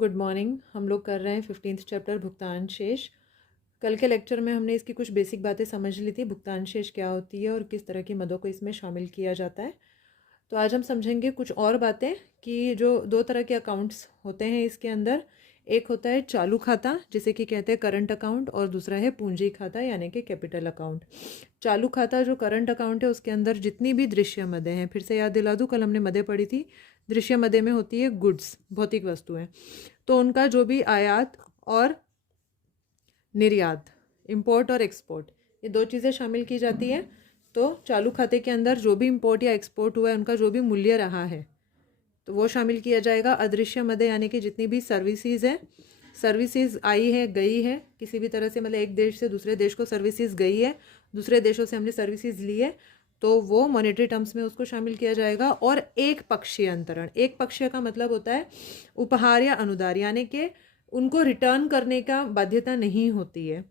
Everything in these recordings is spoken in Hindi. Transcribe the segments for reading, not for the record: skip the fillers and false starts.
Good morning. हम लोग कर रहे हैं 15th चैप्टर भुगतान शेष। कल के लेक्चर में हमने इसकी कुछ बेसिक बातें समझ ली थी, भुगतान शेष क्या होती है और किस तरह की मदों को इसमें शामिल किया जाता है। तो आज हम समझेंगे कुछ और बातें कि जो दो तरह के अकाउंट्स होते हैं इसके अंदर। एक होता है चालू खाता जिसे कि कहते हैं करंट अकाउंट, और दूसरा है पूंजी खाता यानी कि कैपिटल अकाउंट। चालू खाता जो करंट अकाउंट है उसके अंदर जितनी भी दृश्य मदें हैं, फिर से याद दिला दूँ, कल हमने मदें पढ़ी थी। दृश्य मदें में होती है गुड्स, भौतिक वस्तुएं, तो उनका जो भी आयात और निर्यात, इंपोर्ट और एक्सपोर्ट, ये दो चीज़ें शामिल की जाती हैं। तो चालू खाते के अंदर जो भी इंपोर्ट या एक्सपोर्ट हुआ है उनका जो भी मूल्य रहा है तो वो शामिल किया जाएगा। अदृश्य मदें यानी कि जितनी भी सर्विसेज हैं, सर्विसेज आई है गई है किसी भी तरह से, मतलब एक देश से दूसरे देश को सर्विसेज गई है, दूसरे देशों से हमने सर्विसेज ली है, तो वो मॉनेटरी टर्म्स में उसको शामिल किया जाएगा। और एक पक्षीय अंतरण, एक पक्षीय का मतलब होता है उपहार या अनुदार, यानी कि उनको रिटर्न करने का बाध्यता नहीं होती है।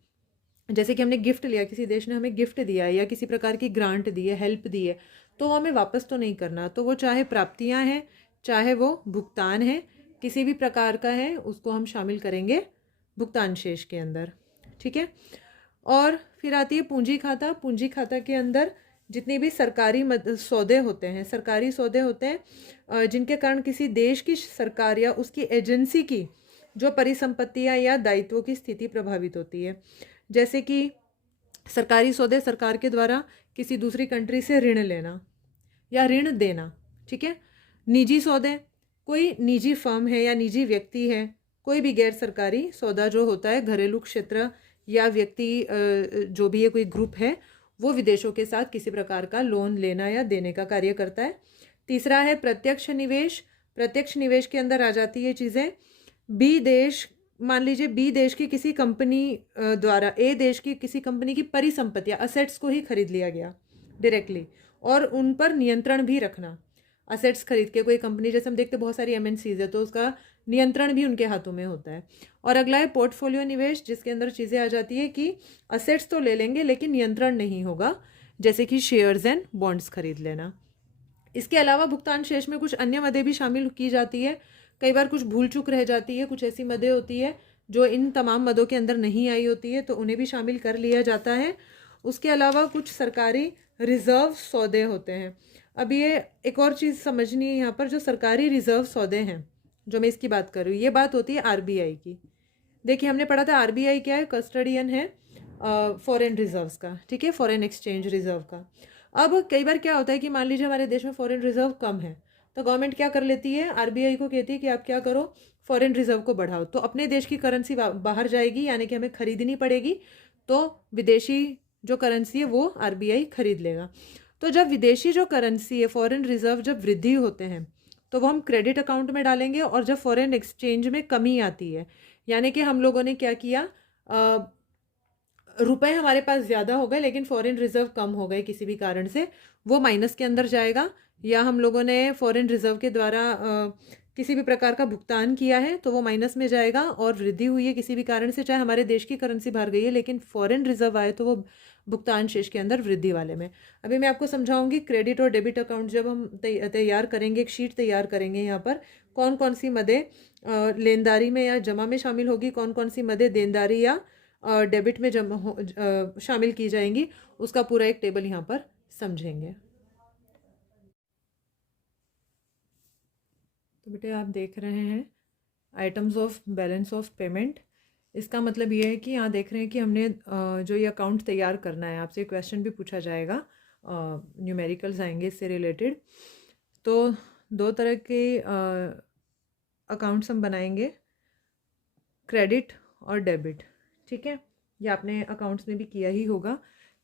जैसे कि हमने गिफ्ट लिया, किसी देश ने हमें गिफ्ट दिया है या किसी प्रकार की ग्रांट दी है, हेल्प दी है, तो वो हमें वापस तो नहीं करना। तो वो चाहे प्राप्तियां हैं चाहे वो भुगतान है, किसी भी प्रकार का है उसको हम शामिल करेंगे भुगतान शेष के अंदर। ठीक है। और फिर आती है पूंजी खाता। पूंजी खाता के अंदर जितने भी सरकारी सौदे होते हैं, सरकारी सौदे होते हैं जिनके कारण किसी देश की सरकार या उसकी एजेंसी की जो परिसंपत्तियां या दायित्वों की स्थिति प्रभावित होती है। जैसे कि सरकारी सौदे, सरकार के द्वारा किसी दूसरी कंट्री से ऋण लेना या ऋण देना। ठीक है। निजी सौदे, कोई निजी फर्म है या निजी व्यक्ति है, कोई भी गैर सरकारी सौदा जो होता है, घरेलू क्षेत्र या व्यक्ति जो भी है, कोई ग्रुप है, वो विदेशों के साथ किसी प्रकार का लोन लेना या देने का कार्य करता है। तीसरा है प्रत्यक्ष निवेश। प्रत्यक्ष निवेश के अंदर आ जाती है चीज़ें, बी देश, मान लीजिए बी देश की किसी कंपनी द्वारा ए देश की किसी कंपनी की परिसंपत्तियां, असेट्स को ही खरीद लिया गया डायरेक्टली, और उन पर नियंत्रण भी रखना। असेट्स खरीद के कोई कंपनी, जैसे हम देखते बहुत सारी एमएनसीज है, तो उसका नियंत्रण भी उनके हाथों में होता है। और अगला है पोर्टफोलियो निवेश, जिसके अंदर चीज़ें आ जाती है कि असेट्स तो ले लेंगे लेकिन नियंत्रण नहीं होगा, जैसे कि शेयर्स एंड बॉन्ड्स खरीद लेना। इसके अलावा भुगतान शेष में कुछ अन्य मदें भी शामिल की जाती है। कई बार कुछ भूल चूक रह जाती है, कुछ ऐसी मदें होती है जो इन तमाम मदों के अंदर नहीं आई होती है, तो उन्हें भी शामिल कर लिया जाता है। उसके अलावा कुछ सरकारी रिजर्व सौदे होते हैं। अब ये एक और चीज़ समझनी है यहाँ पर, जो सरकारी रिजर्व सौदे हैं जो मैं इसकी बात कर रही हूँ, ये बात होती है आरबीआई की। देखिए हमने पढ़ा था आरबीआई क्या है, कस्टडियन है फॉरेन रिजर्व्स का। ठीक है, फॉरेन एक्सचेंज रिजर्व का। अब कई बार क्या होता है कि मान लीजिए हमारे देश में फॉरेन रिजर्व कम है, तो गवर्नमेंट क्या कर लेती है, आरबीआई को कहती है कि आप क्या करो, फॉरेन रिजर्व को बढ़ाओ, तो अपने देश की करेंसी बाहर जाएगी, यानी कि हमें खरीदनी पड़ेगी, तो विदेशी जो करेंसी है वो आरबीआई खरीद लेगा। तो जब विदेशी जो करेंसी है, फॉरेन रिजर्व जब वृद्धि होते हैं, तो वो हम क्रेडिट अकाउंट में डालेंगे। और जब फॉरेन एक्सचेंज में कमी आती है, यानी कि हम लोगों ने क्या किया, रुपए हमारे पास ज़्यादा हो गए लेकिन फॉरेन रिजर्व कम हो गए किसी भी कारण से, वो माइनस के अंदर जाएगा। या हम लोगों ने फॉरेन रिजर्व के द्वारा किसी भी प्रकार का भुगतान किया है तो वो माइनस में जाएगा। और वृद्धि हुई है किसी भी कारण से, चाहे हमारे देश की करेंसी बाहर गई है लेकिन फॉरेन रिजर्व आए, तो वो भुगतान शेष के अंदर वृद्धि वाले में। अभी मैं आपको समझाऊंगी क्रेडिट और डेबिट अकाउंट जब हम तैयार करेंगे, एक शीट तैयार करेंगे यहाँ पर, कौन कौन सी मदें लेनदारी में या जमा में शामिल होगी, कौन कौन सी मदें देनदारी या डेबिट में शामिल की जाएंगी, उसका पूरा एक टेबल यहाँ पर समझेंगे। तो बेटे आप देख रहे हैं items of balance of payment. इसका मतलब ये है कि यहाँ देख रहे हैं कि हमने जो ये अकाउंट तैयार करना है, आपसे क्वेश्चन भी पूछा जाएगा, न्यूमेरिकल्स आएंगे इससे रिलेटेड। तो दो तरह के अकाउंट्स हम बनाएंगे, क्रेडिट और डेबिट। ठीक है, ये आपने अकाउंट्स में भी किया ही होगा।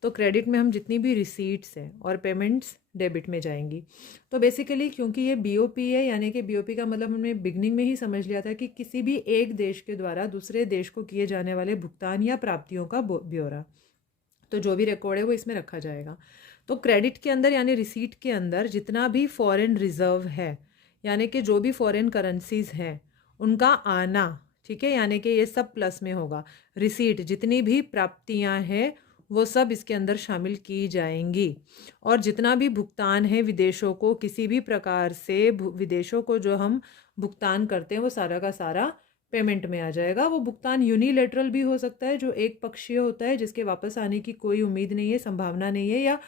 तो क्रेडिट में हम जितनी भी रिसीट्स हैं और पेमेंट्स डेबिट में जाएंगी। तो बेसिकली क्योंकि ये बीओपी है, यानी कि बीओपी का मतलब हमने बिगनिंग में ही समझ लिया था कि किसी भी एक देश के द्वारा दूसरे देश को किए जाने वाले भुगतान या प्राप्तियों का ब्यौरा, तो जो भी रिकॉर्ड है वो इसमें रखा जाएगा। तो क्रेडिट के अंदर यानी रिसीट के अंदर जितना भी फॉरेन रिजर्व है, यानी कि जो भी फॉरेन करेंसीज हैं उनका आना, ठीक है, यानी कि ये सब प्लस में होगा। रिसीट जितनी भी प्राप्तियां हैं वो सब इसके अंदर शामिल की जाएंगी। और जितना भी भुगतान है विदेशों को, किसी भी प्रकार से विदेशों को जो हम भुगतान करते हैं वो सारा का सारा पेमेंट में आ जाएगा। वो भुगतान यूनिलेटरल भी हो सकता है, जो एक पक्षीय होता है, जिसके वापस आने की कोई उम्मीद नहीं है, संभावना नहीं है, या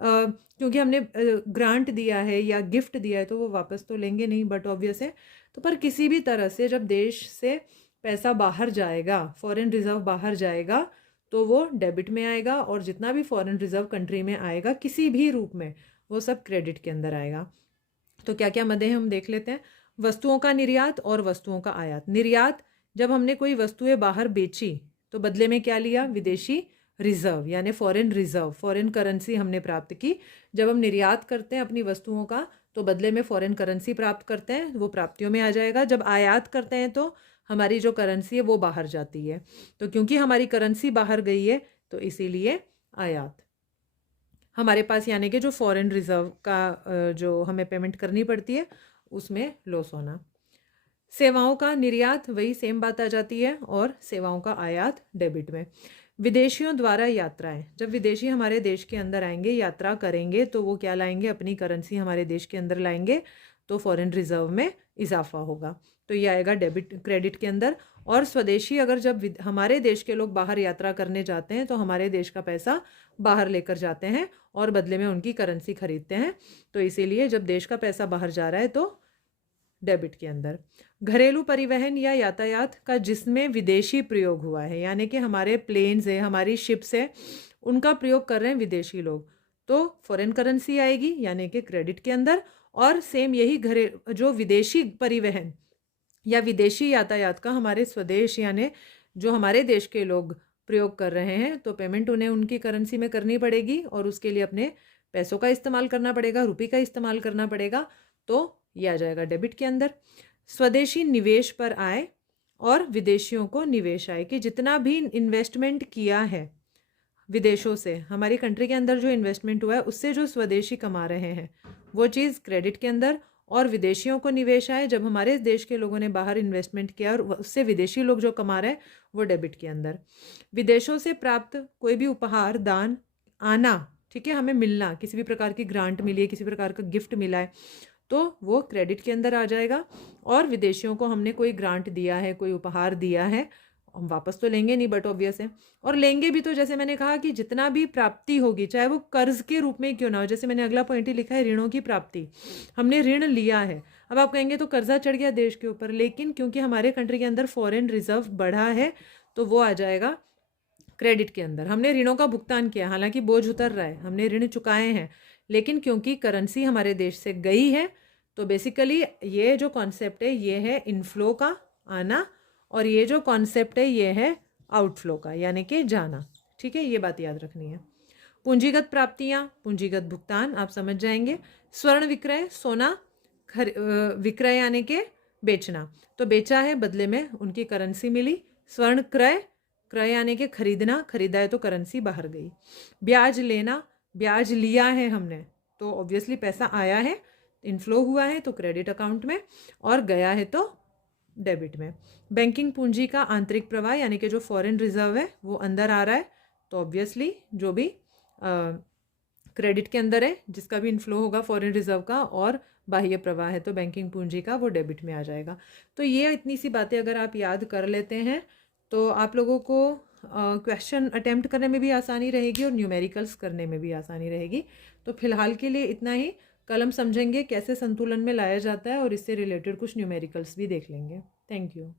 क्योंकि हमने ग्रांट दिया है या गिफ्ट दिया है तो वो वापस तो लेंगे नहीं, बट ऑब्वियस है। तो पर किसी भी तरह से जब देश से पैसा बाहर जाएगा, फॉरेन रिजर्व बाहर जाएगा, तो वो डेबिट में आएगा, और जितना भी फॉरेन रिजर्व कंट्री में आएगा किसी भी रूप में, वो सब क्रेडिट के अंदर आएगा। तो क्या क्या मदे हैं हम देख लेते हैं। वस्तुओं का निर्यात और वस्तुओं का आयात। निर्यात, जब हमने कोई वस्तुएं बाहर बेची तो बदले में क्या लिया? विदेशी रिजर्व, यानी फॉरेन रिजर्व, फॉरेन करेंसी हमने प्राप्त की। जब हम निर्यात करते हैं अपनी वस्तुओं का तो बदले में फॉरेन करेंसी प्राप्त करते हैं, वो प्राप्तियों में आ जाएगा। जब आयात करते हैं तो हमारी जो करेंसी है वो बाहर जाती है, तो क्योंकि हमारी करेंसी बाहर गई है तो इसीलिए आयात। हमारे पास यानी कि जो फॉरेन रिजर्व का जो हमें पेमेंट करनी पड़ती है उसमें लॉस होना। सेवाओं का निर्यात, वही सेम बात आ जाती है, और सेवाओं का आयात डेबिट में। विदेशियों द्वारा यात्राएं, जब विदेशी हमारे देश के अंदर आएंगे, यात्रा करेंगे, तो वो क्या लाएंगे? अपनी करेंसी हमारे देश के अंदर लाएंगे, तो फॉरेन रिजर्व में इजाफा होगा, तो ये आएगा डेबिट क्रेडिट के अंदर। और स्वदेशी, अगर जब हमारे देश के लोग बाहर यात्रा करने जाते हैं तो हमारे देश का पैसा बाहर लेकर जाते हैं और बदले में उनकी करेंसी खरीदते हैं, तो इसीलिए जब देश का पैसा बाहर जा रहा है तो डेबिट के अंदर। घरेलू परिवहन या यातायात का जिसमें विदेशी प्रयोग हुआ है, यानी कि हमारे प्लेन्स है, हमारी शिप्स है, उनका प्रयोग कर रहे हैं विदेशी लोग, तो फॉरेन करेंसी आएगी यानी कि क्रेडिट के अंदर। और सेम यही जो विदेशी परिवहन या विदेशी यातायात का हमारे स्वदेश यानी जो हमारे देश के लोग प्रयोग कर रहे हैं, तो पेमेंट उन्हें उनकी करेंसी में करनी पड़ेगी, और उसके लिए अपने पैसों का इस्तेमाल करना पड़ेगा, रुपये का इस्तेमाल करना पड़ेगा, तो ये आ जाएगा डेबिट के अंदर। स्वदेशी निवेश पर आय और विदेशियों को निवेश आय, कि जितना भी इन्वेस्टमेंट किया है विदेशों से, हमारी कंट्री के अंदर जो इन्वेस्टमेंट हुआ है उससे जो स्वदेशी कमा रहे हैं वो चीज़ क्रेडिट के अंदर, और विदेशियों को निवेश आए, जब हमारे देश के लोगों ने बाहर इन्वेस्टमेंट किया और उससे विदेशी लोग जो कमा रहे हैं वो डेबिट के अंदर। विदेशों से प्राप्त कोई भी उपहार, दान, आना, ठीक है, हमें मिलना, किसी भी प्रकार की ग्रांट मिली है, किसी प्रकार का गिफ्ट मिला है, तो वो क्रेडिट के अंदर आ जाएगा। और विदेशियों को हमने कोई ग्रांट दिया है, कोई उपहार दिया है, हम वापस तो लेंगे नहीं, बट ऑब्वियस है, और लेंगे भी तो जैसे मैंने कहा कि जितना भी प्राप्ति होगी, चाहे वो कर्ज के रूप में क्यों ना हो, जैसे मैंने अगला पॉइंट ही लिखा है, ऋणों की प्राप्ति, हमने ऋण लिया है। अब आप कहेंगे तो कर्जा चढ़ गया देश के ऊपर, लेकिन क्योंकि हमारे कंट्री के अंदर फॉरेन रिजर्व बढ़ा है तो वो आ जाएगा क्रेडिट के अंदर। हमने ऋणों का भुगतान किया, हालांकि बोझ उतर रहा है, हमने ऋण चुकाए हैं, लेकिन क्योंकि करेंसी हमारे देश से गई है, तो बेसिकली ये जो कॉन्सेप्ट है ये है इनफ्लो का आना, और ये जो कॉन्सेप्ट है ये है आउटफ्लो का, यानी कि जाना। ठीक है, ये बात याद रखनी है। पूंजीगत प्राप्तियां, पूंजीगत भुगतान आप समझ जाएंगे। स्वर्ण विक्रय, सोना विक्रय यानी कि बेचना, तो बेचा है, बदले में उनकी करेंसी मिली। स्वर्ण क्रय, क्रय यानी कि खरीदना, खरीदा है तो करेंसी बाहर गई। ब्याज लेना, ब्याज लिया है हमने तो ऑब्वियसली पैसा आया है, इनफ्लो हुआ है तो क्रेडिट अकाउंट में, और गया है तो डेबिट में। बैंकिंग पूंजी का आंतरिक प्रवाह यानी कि जो फॉरेन रिजर्व है वो अंदर आ रहा है, तो ऑब्वियसली जो भी क्रेडिट के अंदर है, जिसका भी इनफ्लो होगा फॉरेन रिजर्व का और बाह्य प्रवाह है तो बैंकिंग पूंजी का, वो डेबिट में आ जाएगा। तो ये इतनी सी बातें अगर आप याद कर लेते हैं तो आप लोगों को क्वेश्चन अटेम्प्ट करने में भी आसानी रहेगी और न्यूमेरिकल्स करने में भी आसानी रहेगी। तो फिलहाल के लिए इतना ही। कल हम समझेंगे कैसे संतुलन में लाया जाता है और इससे रिलेटेड कुछ न्यूमेरिकल्स भी देख लेंगे। Thank you.